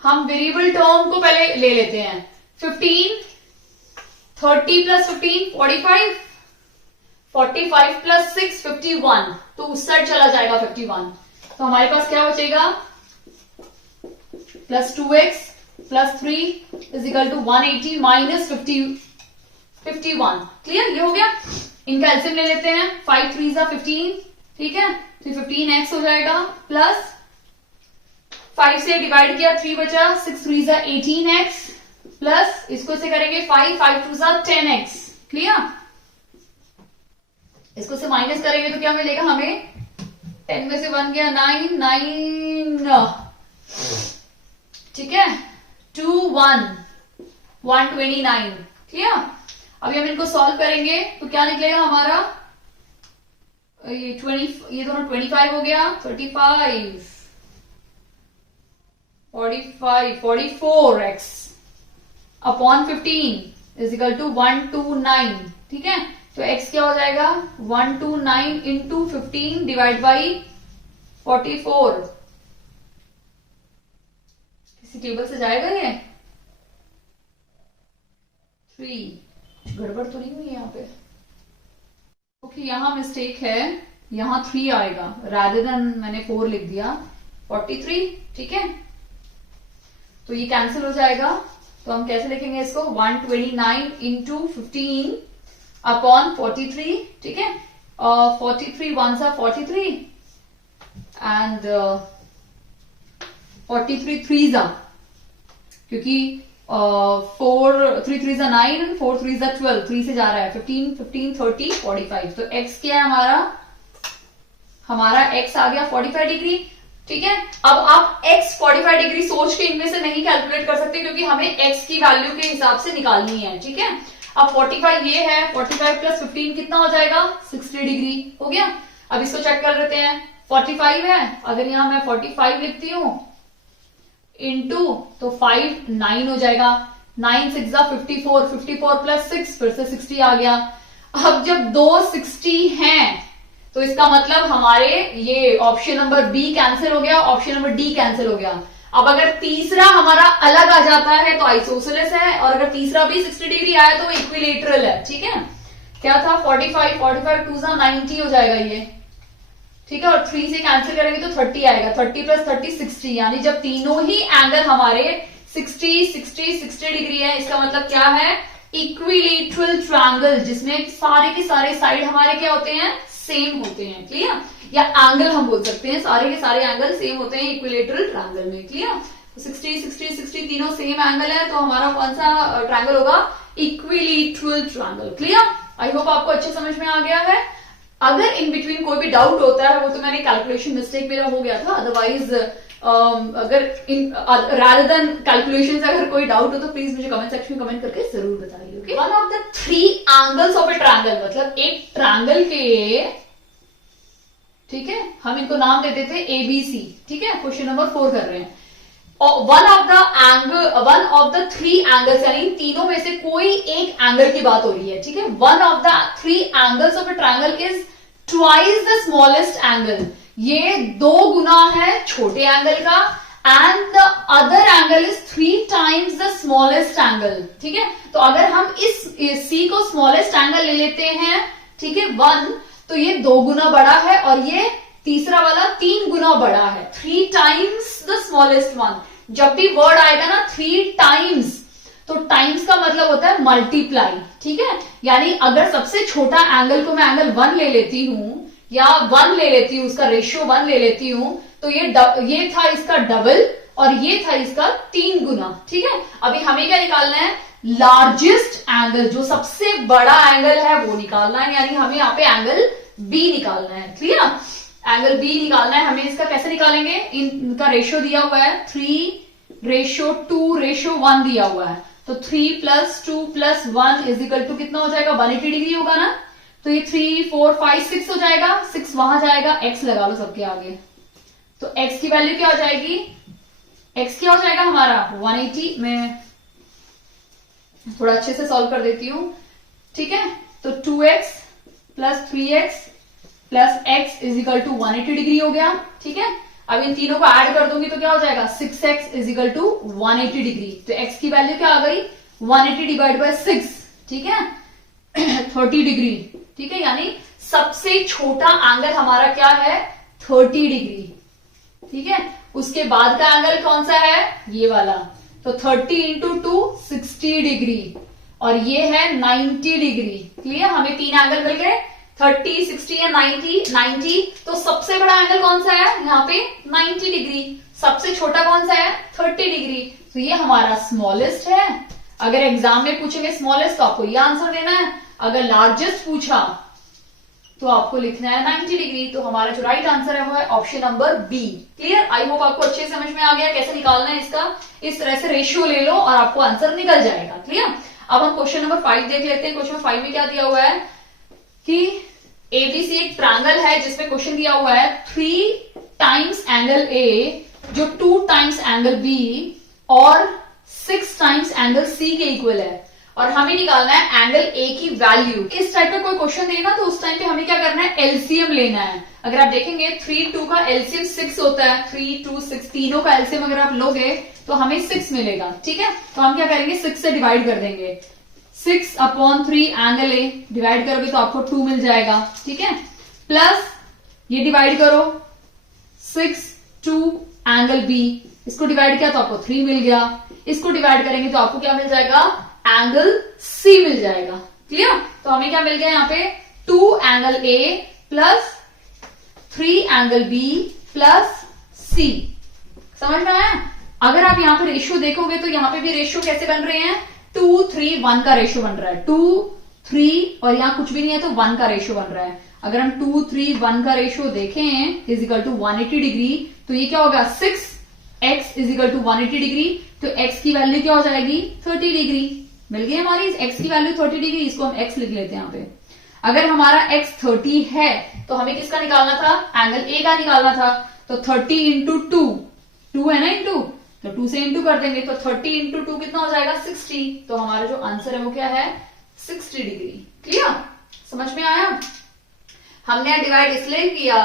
हम वेरिएबल टर्म को पहले ले लेते हैं। 15, 30 प्लस 15 45, 45 प्लस 6 51, तो उस साइड चला जाएगा 51। तो हमारे पास क्या बचेगा? Plus 2x plus 3 is equal to 180 minus 51, clear. ये हो गया। इनका एलसीएम ले लेते हैं। 5 3 15, ठीक है, तो 15x हो जाएगा, प्लस 5 से डिवाइड किया 3 बचा, 6 3 18x, प्लस इसको से करेंगे 5 5 2 10x, क्लियर। इसको से माइनस करेंगे तो क्या मिलेगा हमें? 10 में से 1 गया 9 9, ठीक है, 2 1 129, क्लियर। अभी हम इनको सॉल्व करेंगे तो क्या निकलेगा हमारा? ये 20, ये दोनों 25 हो गया, 35 45 44x upon 15 is equal to 129, ठीक है। तो x क्या हो जाएगा? 129 इंटू 15 डिवाइड बाई 44। किसी टेबल से जाएगा ये? 3, गड़बड़ तो नहीं हुई यहाँ पे? ओके, यहां मिस्टेक है, यहां 3 आएगा, रादर देन मैंने 4 लिख दिया, 43, ठीक है। तो ये कैंसिल हो जाएगा। तो हम कैसे लिखेंगे इसको? 129 इंटू 15 अपॉन 43, ठीक है। 43 1 सा 43 एंड 43 3 जा, क्योंकि 4 3 3 जा 9, 4 3 जा 12, 3 से जा रहा है 15 15 30 45। तो x क्या है हमारा x आ गया 45 डिग्री, ठीक है। अब आप x 45 डिग्री सोच के इनमें से नहीं कैलकुलेट कर सकते, क्योंकि हमें x की वैल्यू के हिसाब से निकालनी है, ठीक है। अब 45 ये है, 45 प्लस 15 कितना हो जाएगा? 60 डिग्री हो गया। अब इसको चेक कर लेते हैं। 45 है, अगर यहां मैं 45 लिखती हूं इंटू, तो 5 9 हो जाएगा, 9 6 54, 54 प्लस 6 फिर से 60 आ गया। अब जब दो 60 हैं तो इसका मतलब हमारे ये ऑप्शन नंबर बी कैंसिल हो गया, ऑप्शन नंबर डी कैंसिल हो गया। अब अगर तीसरा हमारा अलग आ जाता है तो आइसोसेलेस है, और अगर तीसरा भी 60 डिग्री आया तो इक्विलेटरल है, ठीक है। क्या था? 45 45 2 90 हो जाएगा ये, ठीक है। और 3 से कैंसिल करेंगे तो 30 आएगा, 30 प्लस 30 60, यानी जब तीनों ही एंगल हमारे 60 60 60 डिग्री है, इसका मतलब क्या है? इक्विलेटरल ट्रायंगल, जिसमें सारे के सारे साइड हमारे क्या होते हैं? सेम होते हैं, क्लियर। या एंगल हम बोल सकते हैं, सारे के सारे एंगल सेम होते हैं इक्विलेटरल ट्रायंगल में, क्लियर। 60 60 60 तीनों सेम एंगल है, तो हमारा कौन सा ट्रायंगल होगा? Equilateral triangle, clear. I hope आपको अच्छे समझ में आ गया है। अगर इन बिटवीन कोई भी डाउट होता है, वो तो मैंने कैलकुलेशन मिस्टेक मेरा हो गया था, अदरवाइज अगर इन रादर देन कैलकुलेशन अगर कोई डाउट हो तो प्लीज मुझे कमेंट सेक्शन में कमेंट करके जरूर बताइए, okay. One of the 3 angles of a triangle, मतलब एक ट्रायंगल के, ठीक है, हम इनको नाम देते थे ABC, ठीक है। क्वेश्चन नंबर 4 कर रहे हैं। वन ऑफ द 3 एंगल्स, यानी तीनों में से कोई एक एंगल की बात हो रही है, ठीक है। One of the 3 angles of a triangle is twice the smallest angle, ये 2 गुना है छोटे एंगल का, and the other angle is 3 times the smallest angle, ठीक है। तो अगर हम इस C को स्मॉलेस्ट एंगल ले लेते हैं, ठीक है, 1, तो ये 2 गुना बड़ा है, और ये तीसरा वाला 3 गुना बड़ा है, 3 टाइम्स द स्मॉलेस्ट वन। जब भी वर्ड आएगा ना 3 टाइम्स, तो टाइम्स का मतलब होता है मल्टीप्लाई, ठीक है। यानी अगर सबसे छोटा एंगल को मैं एंगल 1 ले लेती हूं, या 1 ले लेती हूं, उसका रेशियो 1 ले लेती हूं, तो ये था इसका डबल, और ये था इसका 3 गुना, ठीक है। अभी हमें क्या निकालना है? लार्जेस्ट एंगल, जो सबसे बड़ा एंगल है वो निकालना है, यानी हमें यहाँ पे एंगल बी निकालना है, क्लियर। एंगल बी निकालना है हमें। इसका कैसे निकालेंगे? इनका रेशियो दिया हुआ है 3:2:1 दिया हुआ है, तो 3 + 2 + 1 इज इक्वल टू कितना हो जाएगा? 180 डिग्री होगा ना। तो ये 3 4 5 6 हो जाएगा, 6 वहां जाएगा, x लगा लो सबके आगे, तो x की वैल्यू क्या हो जाएगी? x क्या हो जाएगा हमारा 180। मैं थोड़ा अच्छे से सॉल्व कर देती हूं, ठीक है। तो 2x plus 3x plus x is equal to 180 degree हो गया, ठीक है। अब इन तीनों को ऐड कर दूंगी तो क्या हो जाएगा 6x is equal to 180 degree. तो x की वैल्यू क्या आ गई 180 डिवाइड बाय 6, ठीक है 30 डिग्री, ठीक है। यानी सबसे छोटा एंगल हमारा क्या है 30 डिग्री, ठीक है। उसके बाद का एंगल कौन सा है ये वाला, तो 30 इंटू 2 60 डिग्री और ये है 90 डिग्री। क्लियर, हमें तीन एंगल मिल गए 30, 60 या 90। तो सबसे बड़ा एंगल कौन सा है यहाँ पे 90 डिग्री, सबसे छोटा कौन सा है 30 डिग्री। तो ये हमारा स्मॉलेस्ट है। अगर एग्जाम में पूछेंगे स्मॉलेस्ट तो आपको ये आंसर देना है, अगर लार्जेस्ट पूछा तो आपको लिखना है 90 डिग्री। तो हमारा जो राइट आंसर है वो है option number B. Clear, I hope आपको अच्छे से समझ में आ गया कैसे निकालना है इसका। इस तरह से रेशियो ले लो और आपको आंसर निकल जाएगा। क्लियर, अब हम क्वेश्चन नंबर 5 देख लेते हैं। क्वेश्चन 5 में क्या दिया हुआ है कि एबीसी एक ट्रायंगल है जिसमें क्वेश्चन दिया हुआ है 3 टाइम्स एंगल ए जो 2 टाइम्स एंगल बी और 6 टाइम्स एंगल सी के इक्वल है और हमें निकालना है एंगल ए की वैल्यू। इस टाइप का कोई क्वेश्चन देगा तो उस टाइम पे हमें क्या करना है एलसीएम लेना है। अगर आप देखेंगे 3, 2 का एलसीएम 6 होता है, 3, 2, 6 तीनों का एलसीएम अगर आप लोगे तो हमें 6 मिलेगा, ठीक है। तो हम क्या करेंगे 6 से डिवाइड कर देंगे, 6/3 एंगल ए डिवाइड करोगे तो आपको 2 मिल जाएगा, ठीक है। प्लस ये डिवाइड करो 6, 2 एंगल बी, इसको डिवाइड किया तो आपको 3 मिल गया। इसको डिवाइड करेंगे तो आपको क्या मिल जाएगा एंगल सी मिल जाएगा। क्लियर, तो हमें क्या मिल गया यहाँ पे 2 angle A plus 3 angle B plus C. समझ में आया। अगर आप यहाँ पे रेशियो देखोगे तो यहाँ पे भी रेशियो कैसे बन रहे हैं 2, 3, 1 का रेशियो बन रहा है। 2, 3 और यहाँ कुछ भी नहीं है तो 1 का रेशियो बन रहा है। अगर हम 2, 3, 1 का रेशियो देखें इज इक्वल टू 180 डिग्री तो ये क्या होगा 6x is equal to 180 degree. तो x की वैल्यू क्या हो जाएगी 30 डिग्री। मिल गई हमारी x की वैल्यू 30 डिग्री, इसको हम x लिख लेते हैं यहाँ पे। अगर हमारा x 30 है तो हमें किसका निकालना था एंगल a का निकालना था। तो 30 इंटू 2 है ना इंटू, तो 2 से इंटू कर देंगे तो 30 इंटू 2 कितना हो जाएगा 60। तो हमारा जो आंसर है वो क्या है 60 डिग्री। क्लियर, समझ में आया। हमने डिवाइड इसलिए किया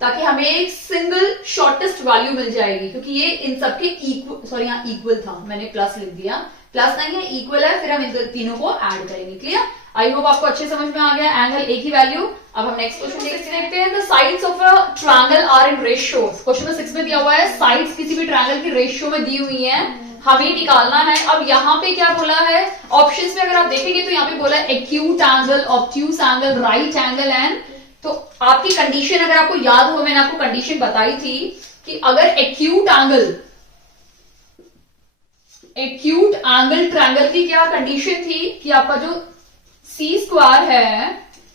ताकि हमें एक सिंगल शॉर्टेस्ट वैल्यू मिल जाएगी क्योंकि ये इन सबके इक्वल, सॉरी यहाँ इक्वल था मैंने प्लस लिख दिया, प्लस नहीं है इक्वल है, फिर हम इन तीनों को ऐड करेंगे। क्लियर, आई होप आपको अच्छे समझ में आ गया एंगल ए की वैल्यू। अब हम नेक्स्ट क्वेश्चन देखते हैं। The sides of a triangle are in ratio. Question number 6 में दिया हुआ है साइड्स किसी भी ट्रायंगल की रेशियो में दी हुई है, हमें निकालना है। अब यहाँ पे क्या बोला है ऑप्शंस में अगर आप देखेंगे तो यहाँ पे बोला है acute angle, obtuse angle, right angle and. तो आपकी कंडीशन अगर आपको याद हो मैंने आपको कंडीशन बताई थी कि अगर एक्यूट एंगल ट्रायंगल की क्या कंडीशन थी कि आपका जो सी स्क्वायर है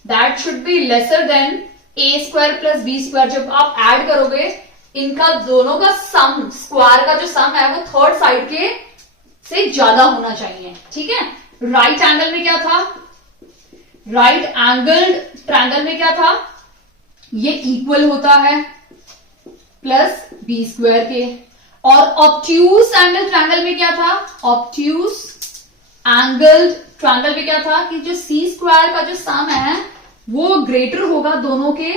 that should be lesser than A square plus B square. जब आप ऐड करोगे इनका दोनों का सम, स्क्वायर का जो सम है वो थर्ड साइड के से ज्यादा होना चाहिए, ठीक है। राइट एंगल में क्या था, राइट एंगल ट्रायंगल में क्या था ये इक्वल होता है प्लस बी स्क्वायर के। और ऑब्ट्यूस एंगल ट्रायंगल में क्या था, ऑब्ट्यूस एंगल ट्रायंगल में क्या था कि जो सी स्क्वायर का जो सम है वो ग्रेटर होगा दोनों के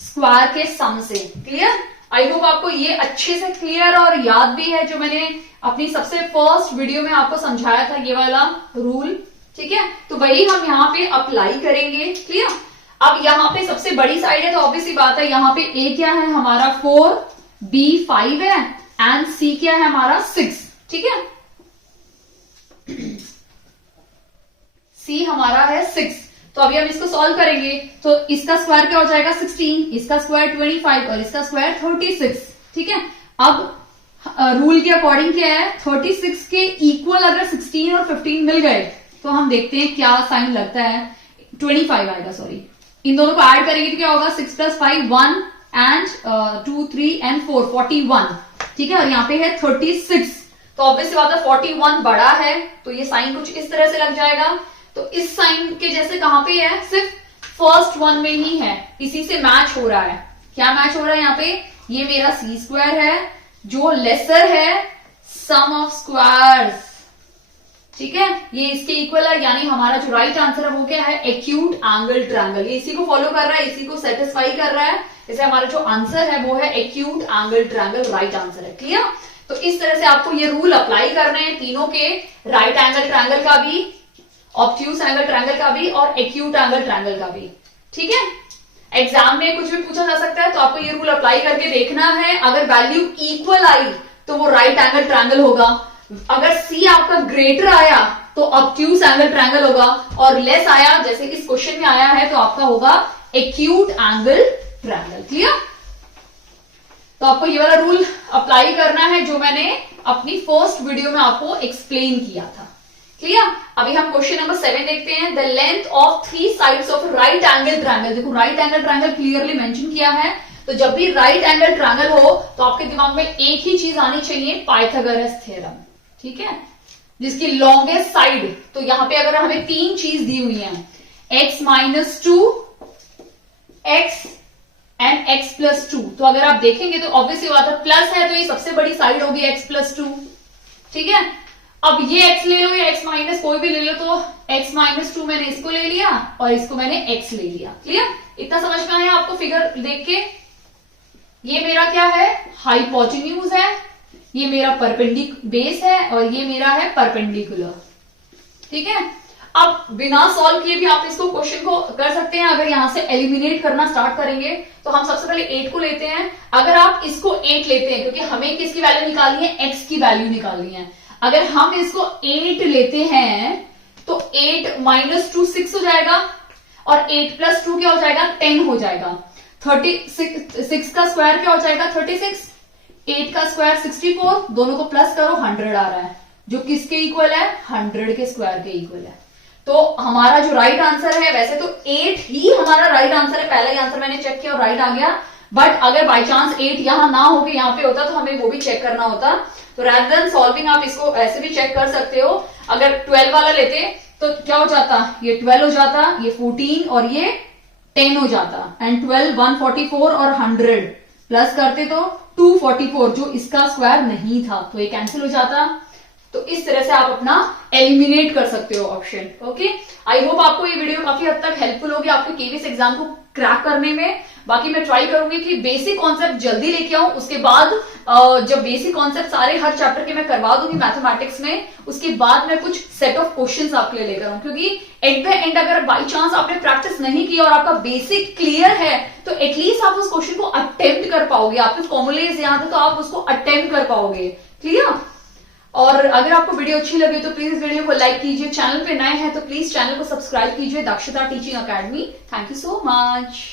स्क्वायर के सम से। क्लियर, आई होप आपको ये अच्छे से क्लियर और याद भी है जो मैंने अपनी सबसे फर्स्ट वीडियो में आपको समझाया था ये वाला रूल, ठीक है। तो वही हम यहाँ पे अप्लाई करेंगे। क्लियर, अब यहाँ पे सबसे बड़ी साइड है तो ऑब्वियसली बात है यहाँ पे ए क्या है हमारा 4, बी 5 है एंड सी क्या है हमारा 6, ठीक है। सी हमारा है 6। तो अभी हम इसको सॉल्व करेंगे तो इसका स्क्वायर क्या हो जाएगा 16, इसका स्क्वायर 25 और इसका स्क्वायर 36, ठीक है। अब रूल के अकॉर्डिंग क्या है 36 के इक्वल अगर 16 और 15 मिल गए तो हम देखते हैं क्या साइन लगता है 25 आएगा, सॉरी। इन दोनों को ऐड करेंगे तो क्या होगा 6 + 5 1 एंड 2, 3 एंड 4 41, ठीक है। और यहाँ पे है 36 तो ऑब्वियसली बात है 41 बड़ा है तो ये साइन कुछ इस तरह से लग जाएगा। तो इस साइन के जैसे कहां पे है सिर्फ फर्स्ट वन में ही है, इसी से मैच हो रहा है। क्या मैच हो रहा है यहाँ पे, ये मेरा सी स्क्वायर है, जो लेसर है सम ऑफ स्क्वायर्स, ठीक है, ये इसके इक्वल है, यानी हमारा जो राइट आंसर है वो क्या है, एक्यूट एंगल ट्रायंगल। ये इसी को फॉलो कर रहा है, इसी को सेटिस्फाई कर रहा है, इसलिए हमारा जो आंसर है वो है acute angle triangle, right answer है। क्लियर? तो इस तरह से आपको ये रूल अप्लाई करने हैं तीनों के, राइट एंगल ट्रायंगल का भी, ऑब्ट्यूज एंगल ट्रायंगल का भी और एक्यूट एंगल ट्रायंगल का भी। ठीक है, एग्जाम में कुछ भी पूछा जा सकता है, तो आपको ये रूल अप्लाई करके देखना है। अगर वैल्यू इक्वल आई तो वो राइट एंगल ट्रायंगल होगा, अगर सी आपका ग्रेटर आया तो ऑब्ट्यूज एंगल ट्रायंगल होगा, और लेस आया जैसे इस क्वेश्चन में आया है तो आपका होगा एक्यूट एंगल ट्रायंगल। क्लियर? तो आपको ये वाला रूल अप्लाई करना है जो मैंने अपनी फर्स्ट वीडियो में आपको एक्सप्लेन किया था। क्लियर? अभी हम क्वेश्चन नंबर 7 देखते हैं। The length of 3 sides of right angle triangle. देखो right angle triangle clearly mention किया है, तो जब भी राइट एंगल ट्रायंगल हो तो आपके दिमाग में एक ही चीज आनी चाहिए, पाइथागोरस थ्योरम। ठीक है, जिसकी लॉन्गेस्ट साइड, तो यहां पे अगर हमें 3 चीज दी हुई है, x-2, x एंड x+2, तो अगर आप देखेंगे तो ऑब्वियसली बात है, प्लस है तो ये सबसे बड़ी साइड होगी x+2। ठीक है, अब ये x ले लो या x- कोई भी ले लो, तो x-2 मैंने इसको ले लिया और इसको मैंने x ले लिया। क्लियर? इतना समझ में आया आपको फिगर देख के? ये मेरा क्या है, हाइपोटेन्यूज है, ये मेरा परपेंडिकुलर बेस है और ये मेरा है परपेंडिकुलर। ठीक है, अब बिना सॉल्व किए भी आप इसको क्वेश्चन को कर सकते हैं। अगर यहां से एलिमिनेट करना स्टार्ट करेंगे तो हम सबसे पहले 8 को लेते हैं। अगर आप इसको 8 लेते हैं, क्योंकि हमें किसकी वैल्यू निकालनी है, x की वैल्यू निकालनी है, अगर हम इसको 8 लेते हैं तो 8-2 6 हो जाएगा और 8+2 क्या हो जाएगा, 10 हो जाएगा। 36 का स्क्वायर क्या हो जाएगा, 36, 8 का स्क्वायर 64, दोनों को प्लस करो 100 आ रहा है, जो किसके इक्वल है, 100 के स्क्वायर के इक्वल है। तो हमारा जो राइट आंसर है, वैसे तो 8 ही हमारा राइट आंसर है, पहला ही आंसर मैंने चेक किया और राइट आ गया, बट अगर बाई चांस 8 यहां ना हो के यहां पे होता तो हमें वो भी चेक करना होता। तो रैदर देन सॉल्विंग आप इसको ऐसे भी चेक कर सकते हो। अगर 12 वाला लेते तो क्या हो जाता, ये 12 हो जाता, ये 14 और ये 10 हो जाता, एंड 12 144 और 100 प्लस करते तो 244, जो इसका स्क्वायर नहीं था, तो ये कैंसिल हो जाता। तो इस तरह से आप अपना एलिमिनेट कर सकते हो ऑप्शन। ओके, आई होप आपको ये वीडियो काफी हद तक हेल्पफुल होगी आपके केवीएस एग्जाम को क्रैक करने में। बाकी मैं ट्राई करूंगी कि बेसिक कॉन्सेप्ट जल्दी लेके आऊं, उसके बाद जब बेसिक कॉन्सेप्ट सारे हर चैप्टर के मैं करवा दूंगी मैथमेटिक्स में, उसके बाद मैं कुछ सेट ऑफ क्वेश्चंस आपके लिए लेकर आऊं, क्योंकि एट द एंड अगर बाई चांस आपने प्रैक्टिस नहीं की और आपका बेसिक क्लियर है तो एटलीस्ट आप उस क्वेश्चन को अटेम्प्ट कर पाओगे, आपके फॉर्मुलेज याद है तो आप उसको अटेम्प्ट कर पाओगे। क्लियर? और अगर आपको वीडियो अच्छी लगी तो प्लीज इस वीडियो को लाइक कीजिए, चैनल पे नए हैं तो प्लीज चैनल को सब्सक्राइब कीजिए, दक्षता teaching academy. Thank you so much.